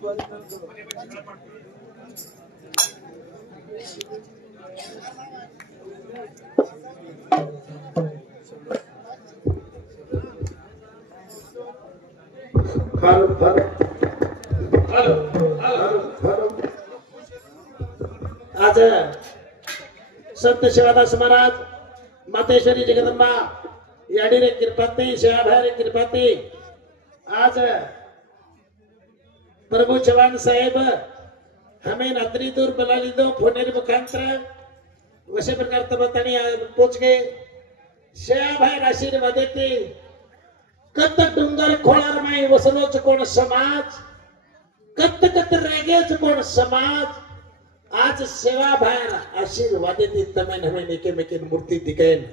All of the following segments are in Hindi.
आज संत शिवादास महाराज मातेश्वरी जगदंबा याडी रे कृपाती शिवाभाई रे कृपाती आज प्रभु चौहान साहेब हमें नदरी दूर बुला ली दो फोनेर मुखांतर वैसे प्रकार तबतानी पहुंच गए शिवाभाई आशीर्वाद देते कत डुंगर खोळार माई वसलोच कोण समाज कत कत रेगेच कोण समाज आज सेवा भायर आशीर्वाद देते तमे हमें नेके मेके मूर्ति दिकेन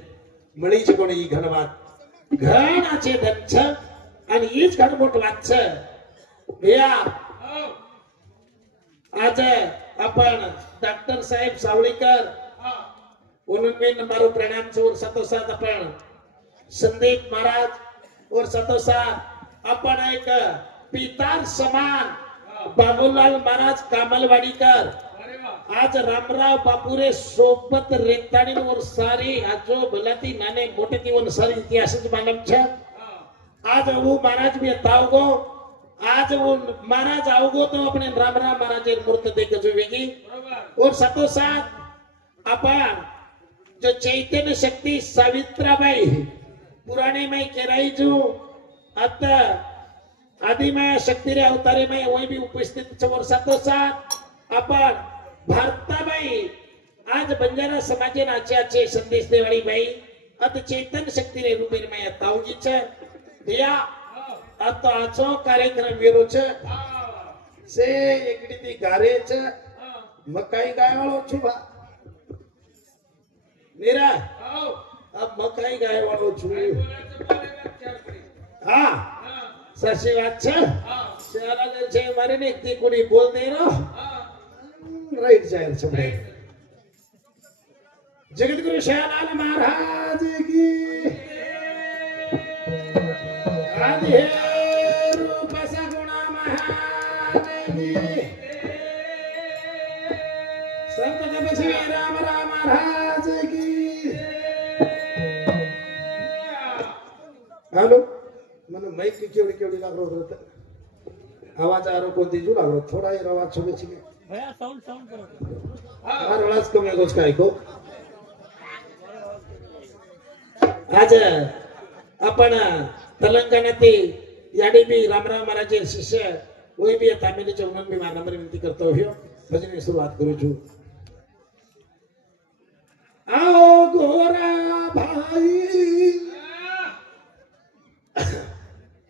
मळीच कोण ई घनवात घणाचे धनछ आणि हीच घनमोट वाच भैया आज अपन डॉक्टर साहेब सावळीकर उन्होंने मारो प्रणाम से और साथों साथ अपन संदीप महाराज और साथों साथ अपन एक पितार समान बाबूलाल महाराज कामलवाडीकर आज रामराव बापुरे सोबत रेताणी और सारी आजो भलाती नाने मोटे ती वन सारी इतिहास मालूम छ आज वो महाराज भी ताओगो आज वो महाराज आओगो तो अपने रामराव महाराज मूर्त देख जुएगी और साथों साथ अपन जो चैतन्य शक्ति सावित्राबाई पुराने में केराई जो आता आदिमाया शक्ति रे अवतारे में वही भी उपस्थित और साथों साथ अपन भारताबाई आज बंजारा समाजे नाचे संदेश देवाली भाई अत चैतन्य शक्ति रे रूपे में ताऊगी छ भैया अत आचो कार्यक्रम वेरो छ से एकडी ती गारे छ मकाई गाय वालो छु बा मेरा अब मकाई गाय वालो छु हां सच्ची बात छ शाला दे छे मारे ने ती कोनी बोल दे row right Jair छमड़े Jagat Guru श्यालाल महाराज की आदि है रूप सगुण महान की संत जप श्री राम राम महाराज की हेलो मन माइक की केवड़ी केवड़ी लागरो होता आवाज आ रो कोणती जू लागरो थोड़ा ही आवाज छोटे छिके भैया साउंड करो हां आवाज कम है उसका को आज आपण तेलंगाना याडी भी रामराव महाराज शिष्य वही भी तामिल चौनन भी मानव विनती करता हो भजन की शुरुआत करू छु आओ गोरा भाई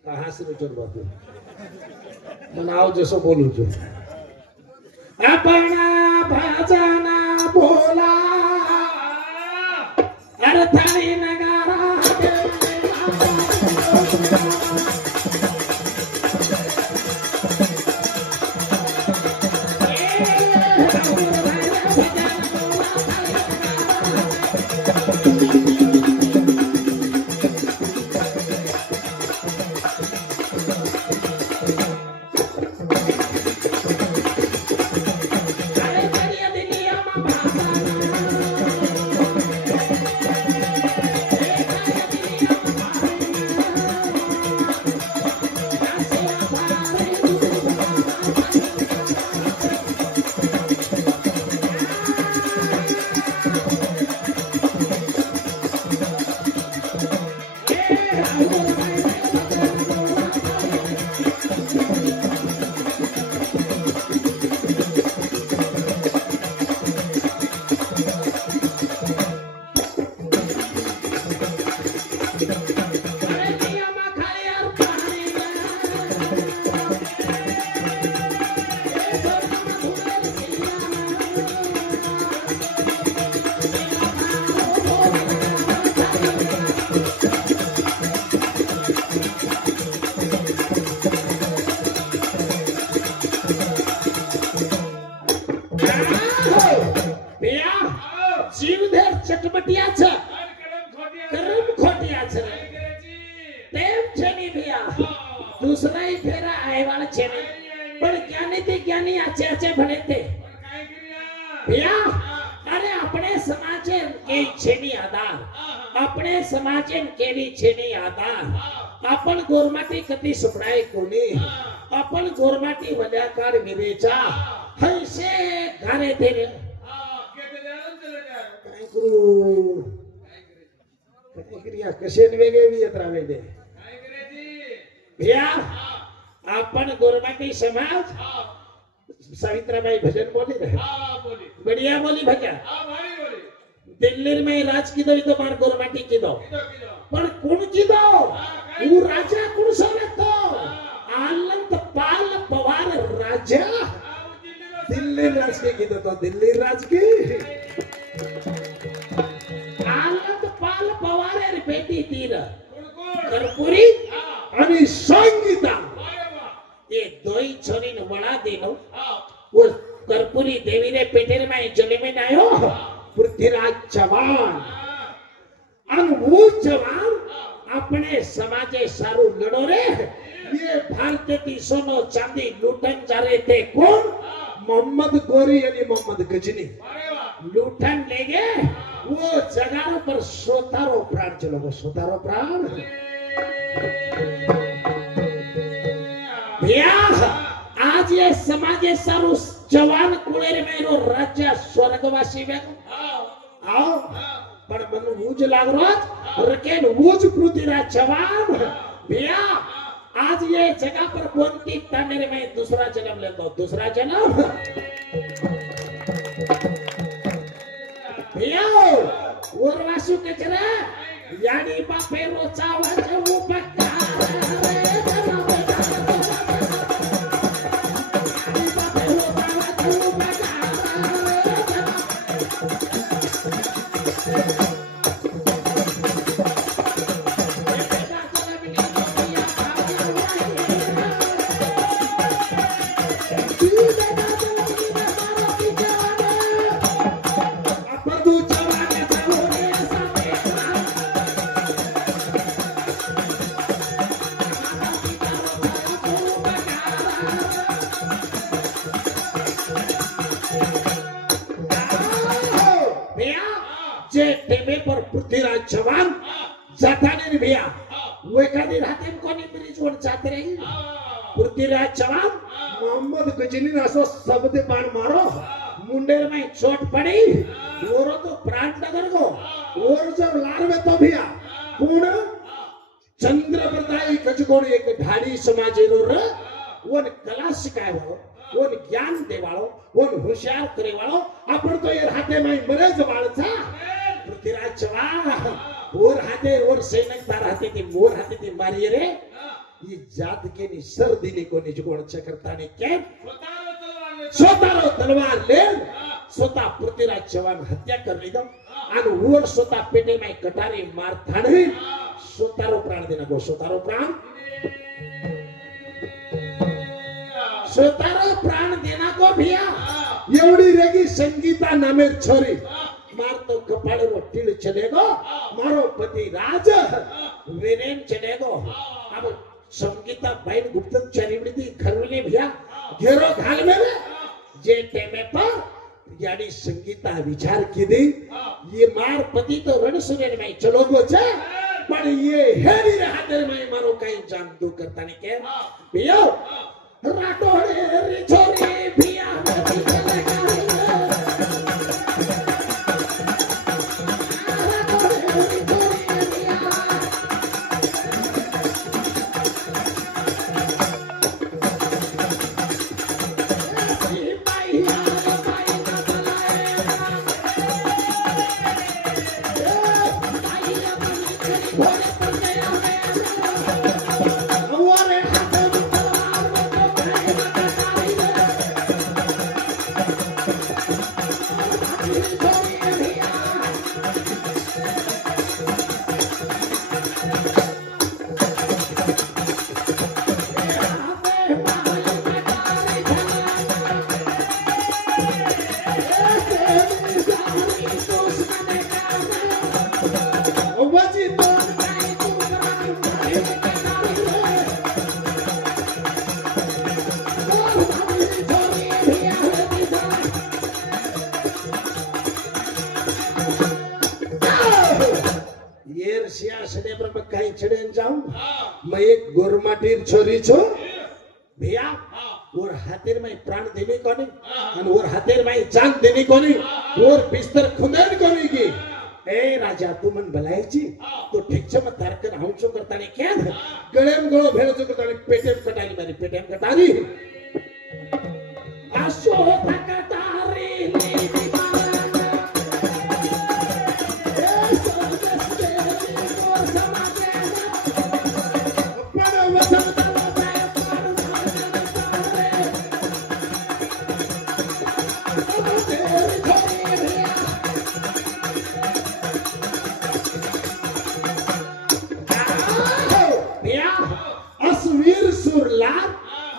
कहां से चल बात मन आओ जसो बोलू छु अपना भजना बोला अरे थाली नगारा पण ज्ञानी ते ज्ञानी अच्छे भले थे भैया। अरे अपने समाजे के छेनी आधार अपने समाजे केली छेनी आधार आपण गोरमाटी कधी सुपडाय कोणी आपण गोरमाटी वल्याकार विरेचा हैसे घारे थे रे काय करू काय क्रिया कशे वेगळे येत राहिले दे भैया। आपण गोरमाटी समाज सावित्राबाई भजन बोली रहे बढ़िया बोली भैया। दिल्ली में राज की दो मार गोरमाटी की दो पर कौन की दो वो राजा कौन सा रहता आनंद पाल पवार राजा दिल्ली राज की दो दिल्ली राज की आनंद पाल पवार बेटी तीर कर्पूरी आणि संगीता ये दोई छोरी ने बड़ा देनो वो कर्पूरी देवी ने पेटेर में जले में नायो पृथ्वीराज चौहान और वो जवान अपने समाजे सारू लड़ो रे ये भारत की सोनो चांदी लूटन जा रहे थे कौन मोहम्मद गोरी यानी मोहम्मद गजनी लूटन ले गए वो जगहों पर सोतारो प्राण चलो वो सोतारो प्राण भैया। आज ये समाजे सारू जवान कुळेर मेरो राज्य स्वर्गवासी में आओ पर मन वूज लाग रहा रकेन वूज पृथ्वीराज जवान भैया। आज ये जगह पर बोलती तनेरे में दूसरा जन्म लेता हूं दूसरा जन्म भैया। उर्वासु के चरा यानी बापे रोचा वाचा वो पक्का पृथ्वीराज जवान जाता नहीं भैया वो एखादी राहते कोणी ब्रिज वर जात रही पृथ्वीराज जवान मोहम्मद गजनी ने असो सबते बाण मारो मुंडेर में चोट पड़ी और तो प्राण नगर को और जब लारवे तो भैया कौन चंद्रप्रताई कचकोण एक ढाडी समाजेरो रे वन कला शिकाय वाळो वन ज्ञान देवाळो वन होशियार करे वाळो आपण तो ये राहते में मरे जवाळचा पृथ्वीराज जवान और हाथे और सैनिक तार हाथे ती मोर हाथे ती मारिये रे ये जात के नि सर दिली को नि जुगोण चक्रता ने के सोतारो तलवार ले सोता पृथ्वीराज जवान हत्या कर ली दो आणि वर सोता पेटे में कटारी मार थाणे सोतारो प्राण देना गो सोतारो प्राण देना को भैया। एवढी रेगी संगीता नामे छोरी मार तो कपाल वो टिल चलेगो मारो पति राज विनेन चलेगो अब संगीता बाइन गुप्तन चरिवड़ी थी खरवली भैया घेरो घाल में जे टेमे पर यानी संगीता विचार की दी ये मार पति तो रणसुरे में चलोगो चे पर ये हेरी हाथे में मारो कहीं जान दो करता नहीं के भैया राठौड़े रे छोरी भैया गाड़ी चढ़े जाऊं मैं एक गोरमाटीर छोरी छो भैया और हाथेर में प्राण देने कोनी और हाथेर में जान देने कोनी और बिस्तर खुंदेन कोनी की ए राजा तू मन भलाई छी तो ठीक छ मत तारकर हम छो करता ने क्या गळेम गळो भेळ छो करता ने पेटेम कटाली मारी पेटेम कटाली आशो कटारी नी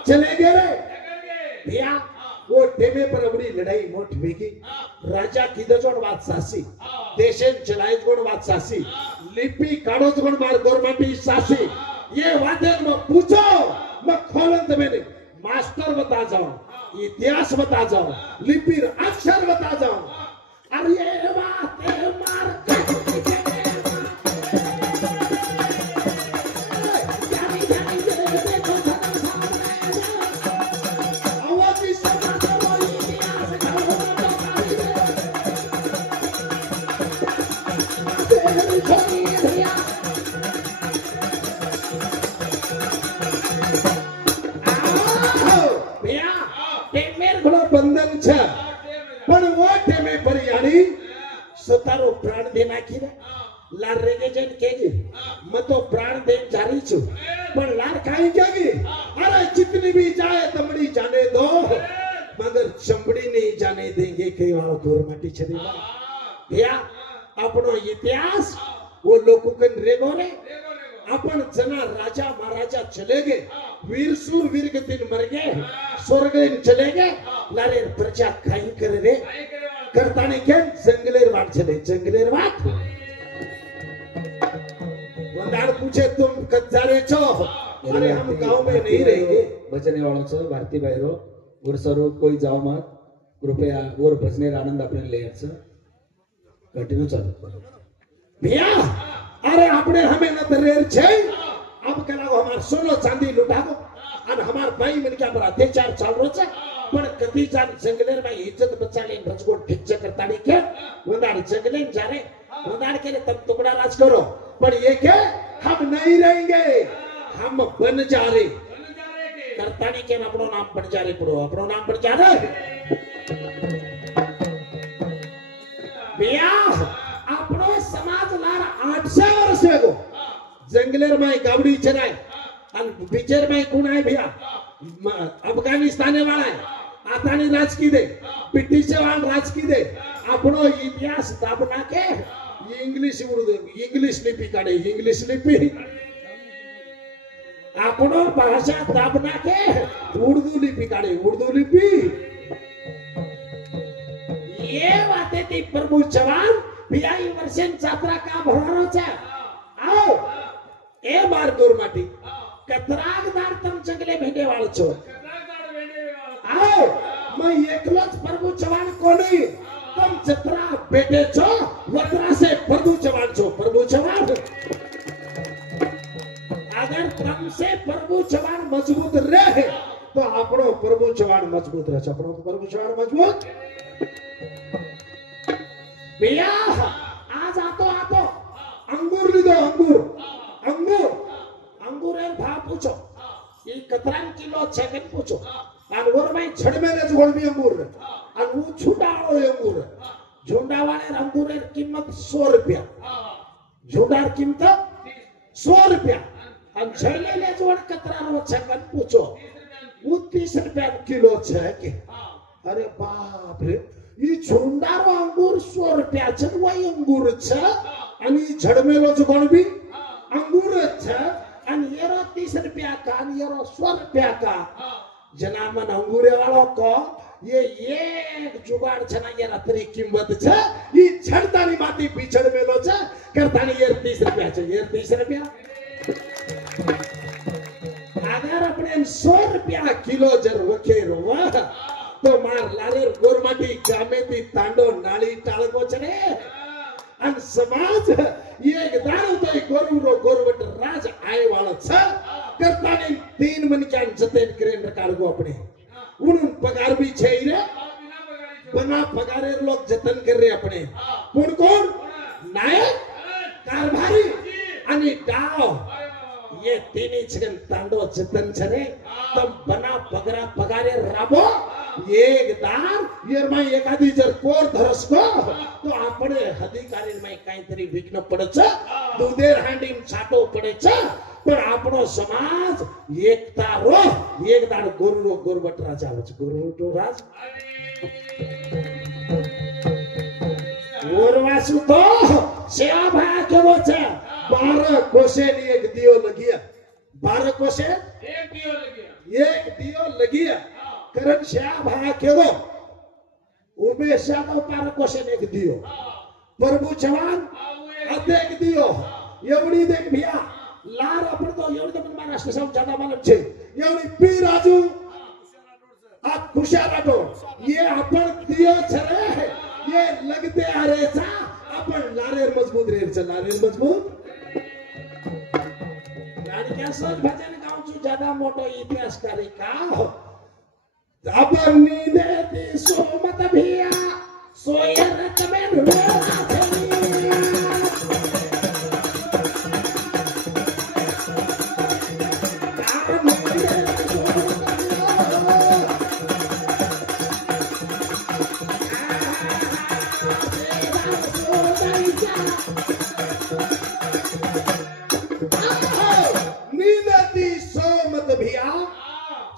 चले गए भैया वो टेमे पर अपनी लड़ाई मोट बेगी राजा की दजोड़ बात सासी देशन चलाए जोड़ बात सासी लिपि काढ़ो जोड़ मार गवर्नमेंट सासी ये बातें मैं पूछो मैं खोलन मैंने मास्टर बता जाऊं इतिहास बता जाऊं लिपि अक्षर बता जाऊं अरे ये बातें मार बंधन छ पण वो टेमे पर यानी सतारो प्राण देना की लार रेगे जन केगी मैं तो प्राण दे जारी छु पण लार काई केगी अरे जितनी भी जाए तमड़ी जाने दो मगर चमड़ी नहीं जाने देंगे कई वाला गोरमाटी छदी भैया अपनो इतिहास वो लोगों कन रेगो रे अपन जना राजा महाराजा चले गए वीर सूर वीर के दिन मर गए स्वर्ग चले गए लारे प्रजा खाई कर रे करता नहीं क्या जंगलेर बात चले जंगलेर बात वंदार पूछे तुम कच्चा रे छो अरे हम गांव में नहीं रहेंगे बचने वालों से भारती भाईरो और सरो कोई जाओ मत कृपया और भजने आनंद अपने ले कंटिन्यू चलो भैया अरे अपने हमें न दरेर छे अब कलाओ हमार सोनो चांदी लुटागो और हमार भाई मन क्या पर अत्याचार चाल रो छे पण कदी जान जंगलेर में इज्जत बचा ले रजको ठीक से करता नहीं के वंदार जंगले जाने वंदार के लिए तब टुकड़ा राज करो पर ये के हम नहीं रहेंगे हम बन जा रहे करता नहीं के अपनो नाम बन जा रहे पड़ो अपनो नाम बन जा रहे भैया अपनो समाज लार 800 वर्ष वेगो जंगलेर में गावड़ी चराय अन बिचर में कोण है भैया अफगानिस्तान वाला है आतानी राज की दे ब्रिटिश वाला राज की दे अपनो इतिहास दाबना के इंग्लिश उर्दू इंग्लिश लिपि काढे इंग्लिश लिपि अपनो भाषा दाबना के उर्दू लिपि काढे उर्दू लिपि ये बातें थी प्रभु जवान बियाई वर्षन यात्रा का भरारो छे आओ ए बार गोरमाटी कतरागदार तम जंगले भेंडे वाल छो आओ मैं एकलोच प्रभु जवान को नहीं तम जतरा बेटे छो वतरा से प्रभु जवान छो प्रभु जवान अगर तम से प्रभु जवान मजबूत रहे तो अपनो प्रभु जवान मजबूत रहे अपनो प्रभु जवान मजबूत भैया आज आतो अंगूर ली दो अंगूर अंगूर अंगूर है भाव पूछो ये कतरान किलो छेकन पूछो और वो में छड़ में ले जोड़ भी अंगूर और वो छुटा वाले अंगूर झुंडा वाले अंगूर की कीमत 100 रुपया झुंडा की कीमत 100 रुपया और छड़े ले जोड़ कतरान वो छेकन पूछो वो 30 रुपया किलो छे के अरे बाप रे ये झुंडारो अंगूर 100 रुपया छे वही अंगूर छे आणि झडमेलो जो कोण भी अंगूर छे आणि येरो 30 रुपया का आणि येरो 100 रुपया का जनामन अंगूरे वालो को ये एक जुगाड़ छे ना ये रात्रि कीमत छे ये झड़तानी माती बिछड़ मेलो छे करतानी ये 30 रुपया छे ये 30 रुपया अगर अपने 100 रुपया किलो जर वखे रोवा तो मार लारे गोरमाटी गामेती तांडो नाली टाळगो छे रे અને સમાજ એક દાડો તો ગોરુરો ગોરવટ રાજ આય વાળો છ કરતાને 3 મનક્યાન જતેન કરીને રકાળગો આપણે ઉનું પગાર બી છે ઈ રે બના પગારે લોક જતન કરે આપણે કોણ કોણ નાયક कारभारी आणि डाव ये तिन्ही छगन तांडो जतन छरे तम बना पगरा पगारे राबो एक दार येरमाई एखादी जर कोर धरस को तो आपणे अधिकारी माई काहीतरी विघ्न पडच दुधेर हांडी छाटो पडेच पण आपणो समाज एकता रो एक दार गोरुरो गोरबट राज आवच गोरुरो राज ઓરવાસુ તો સેવા ભા કેવો છે 12 કોસે ની એક દિયો લગિયા 12 કોસે એક દિયો લગિયા કરણ સેવા ભા કેવો ઉમેશ यादव 12 કોસે ની એક દિયો પ્રભુ જવાન અધેક દિયો એવડી દેખ ભિયા લાર આપણ તો એવડી તો મહારાષ્ટ્ર સૌ જાદા માલમ છે એવડી પી રાજુ આ ખુશા રાઠો ये आपण दियो छरे ये लगते आ रहे सा अपन लारेर मजबूत रेर च लारेर मजबूत गाडी क्या सर भजन गाऊं छु ज्यादा मोठो इतिहासकारी का अपन नींदे ती सोमत भिया सोयर तमे रोला छनी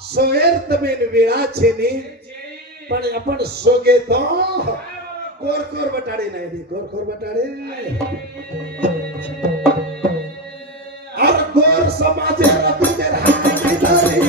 सोयर तमेन वेळा छेनी पण आपण सोगे तो कोर कोर बटाडे नाही दी कोर कोर बटाडे और गोर समाज तुझे हाय तरी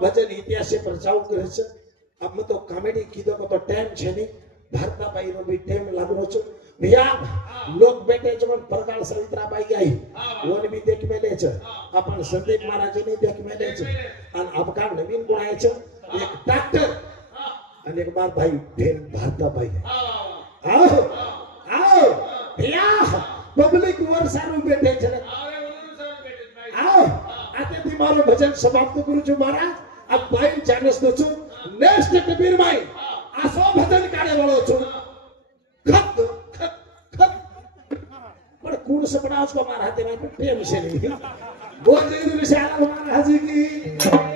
भजन इतिहास से प्रचार करे छे अब मैं तो कॉमेडी कीधो को तो टाइम छे नहीं भारता बाई रो भी टाइम लागरो छो भैया लोग बैठे जवन प्रकाश सवित्रा बाई आई ओन भी देख मेले छे अपन संदीप महाराज ने देख मेले छे अन अब का नवीन कोण आए छे एक डॉक्टर अन एक बार भाई फिर भारता बाई आओ आओ भैया पब्लिक वर्षानु बैठे छे आओ आते थी मारो भजन समाप्त करू छु महाराज अब भाई चानस नो छु नेक्स्ट कबीर भाई आसो भजन काढे वाळो छु खत खत खत पण कोण सपना उसको महाराज ते भाई प्रेम से नहीं बोल जय विशाल महाराज की